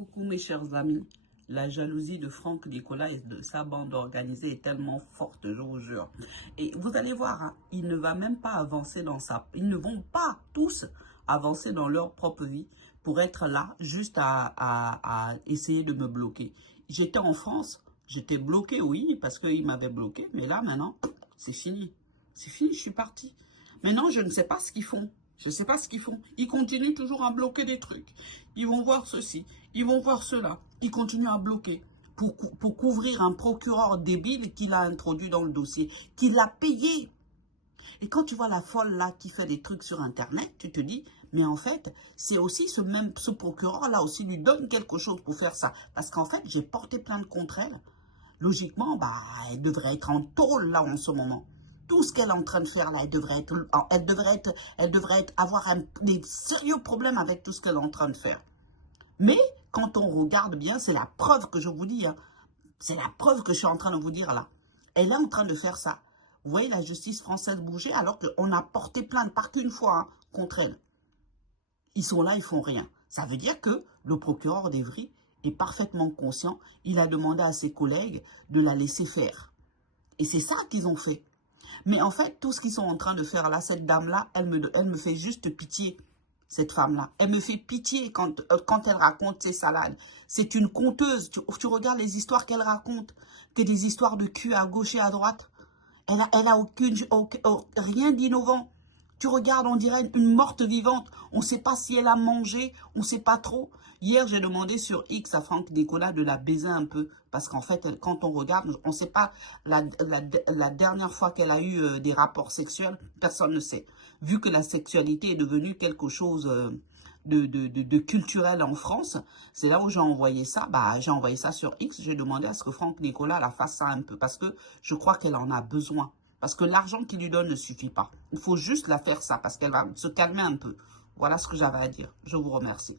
Coucou mes chers amis, la jalousie de Franck Nicolas et de sa bande organisée est tellement forte, je vous jure. Et vous allez voir, hein, il ne va même pas avancer ils ne vont pas tous avancer dans leur propre vie pour être là, juste à essayer de me bloquer. J'étais en France, j'étais bloqué, oui, parce qu'il m'avait bloqué, mais là maintenant, c'est fini. C'est fini, je suis parti. Maintenant, je ne sais pas ce qu'ils font. Je ne sais pas ce qu'ils font. Ils continuent toujours à bloquer des trucs. Ils vont voir ceci, ils vont voir cela. Ils continuent à bloquer pour couvrir un procureur débile qu'il a introduit dans le dossier, qu'il a payé. Et quand tu vois la folle là qui fait des trucs sur Internet, tu te dis, mais en fait, c'est aussi ce procureur-là aussi lui donne quelque chose pour faire ça. Parce qu'en fait, j'ai porté plainte contre elle. Logiquement, bah, elle devrait être en tôle là en ce moment. Tout ce qu'elle est en train de faire là, elle devrait avoir des sérieux problèmes avec tout ce qu'elle est en train de faire. Mais quand on regarde bien, c'est la preuve que je vous dis, hein, c'est la preuve que je suis en train de vous dire là. Elle est en train de faire ça. Vous voyez la justice française bouger alors qu'on a porté plainte pas qu'une fois hein, contre elle. Ils sont là, ils font rien. Ça veut dire que le procureur d'Evry est parfaitement conscient. Il a demandé à ses collègues de la laisser faire. Et c'est ça qu'ils ont fait. Mais en fait, tout ce qu'ils sont en train de faire là, cette dame-là, elle me fait juste pitié, cette femme-là. Elle me fait pitié quand elle raconte ses salades. C'est une conteuse. Tu regardes les histoires qu'elle raconte. C'est des histoires de cul à gauche et à droite. Elle a rien d'innovant. Tu regardes, on dirait une morte vivante. On ne sait pas si elle a mangé, on ne sait pas trop. Hier, j'ai demandé sur X à Franck Nicolas de la baiser un peu. Parce qu'en fait, quand on regarde, on ne sait pas la dernière fois qu'elle a eu des rapports sexuels. Personne ne sait. Vu que la sexualité est devenue quelque chose de culturel en France, c'est là où j'ai envoyé ça. Bah, j'ai envoyé ça sur X. J'ai demandé à ce que Franck Nicolas la fasse ça un peu. Parce que je crois qu'elle en a besoin. Parce que l'argent qu'il lui donne ne suffit pas. Il faut juste la faire ça parce qu'elle va se calmer un peu. Voilà ce que j'avais à dire. Je vous remercie.